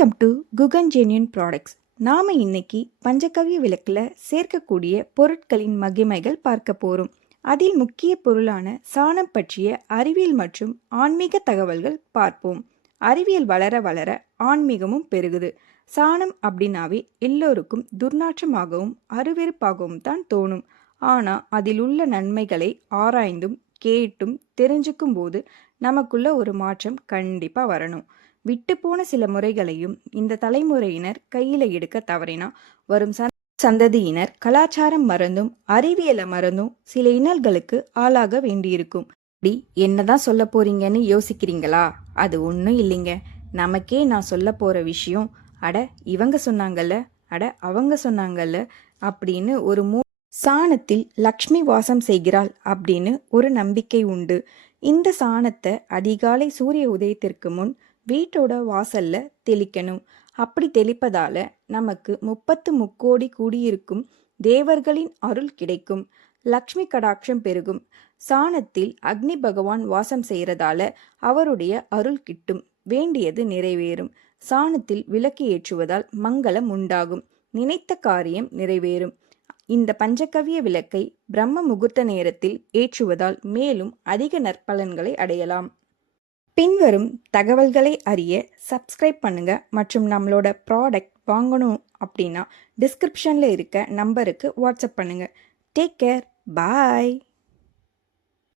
Welcome to Guhan genuine products. நாம் இன்னைக்கு பஞ்சகவ்ய விளக்கில் சேர்க்கக்கூடிய பொருட்களின் மகிமைகள் பார்க்க போகிறோம். அதில் முக்கிய பொருளான சாணம் பற்றிய அறிவியல் மற்றும் ஆன்மீக தகவல்கள் பார்ப்போம். அறிவியல் வளர வளர ஆன்மீகமும் பெருகுது. சாணம் அப்படின்னாவே எல்லோருக்கும் துர்நாற்றமாகவும் அருவெறுப்பாகவும் தான் தோணும். ஆனால் அதில் உள்ள நன்மைகளை ஆராய்ந்தும் கேட்டும் தெரிஞ்சுக்கும் போது நமக்குள்ள ஒரு மாற்றம் கண்டிப்பாக வரணும். விட்டு போன சில முறைகளையும் இந்த தலைமுறையினர் கையில எடுக்க தவறினா வரும் சந்ததியினர் கலாச்சாரம் மறந்தும் அறிவியலை மறந்தும் சில இன்னல்களுக்கு ஆளாக வேண்டியிருக்கும். அப்படி என்னதான் சொல்ல போறீங்கன்னு யோசிக்கிறீங்களா? அது ஒன்றும் இல்லைங்க. நமக்கே நான் சொல்ல போற விஷயம், அட இவங்க சொன்னாங்கல்ல, அட அவங்க சொன்னாங்கல்ல அப்படின்னு ஒரு சாணத்தில் லக்ஷ்மி வாசம் செய்கிறாள் அப்படின்னு ஒரு நம்பிக்கை உண்டு. இந்த சாணத்தை அதிகாலை சூரிய உதயத்திற்கு முன் வீட்டோட வாசல்ல தெளிக்கணும். அப்படி தெளிப்பதால நமக்கு 30 கூடியிருக்கும் தேவர்களின் அருள் கிடைக்கும். லக்ஷ்மி கடாட்சம் பெருகும். சாணத்தில் அக்னி பகவான் வாசம் செய்யறதால அவருடைய அருள் கிட்டும். வேண்டியது நிறைவேறும். சாணத்தில் விளக்கு ஏற்றுவதால் மங்களம் உண்டாகும். நினைத்த காரியம் நிறைவேறும். இந்த பஞ்சகவ்ய விளக்கை பிரம்ம முகூர்த்த நேரத்தில் ஏற்றுவதால் மேலும் அதிக நற்பலன்களை அடையலாம். பின்வரும் தகவல்களை அறிய சப்ஸ்கிரைப் பண்ணுங்க. மற்றும் நம்மளோட ப்ராடக்ட் வாங்கணும் அப்படின்னா டிஸ்கிரிப்ஷனில் இருக்க நம்பருக்கு வாட்ஸ்அப் பண்ணுங்க. Take care. பாய்.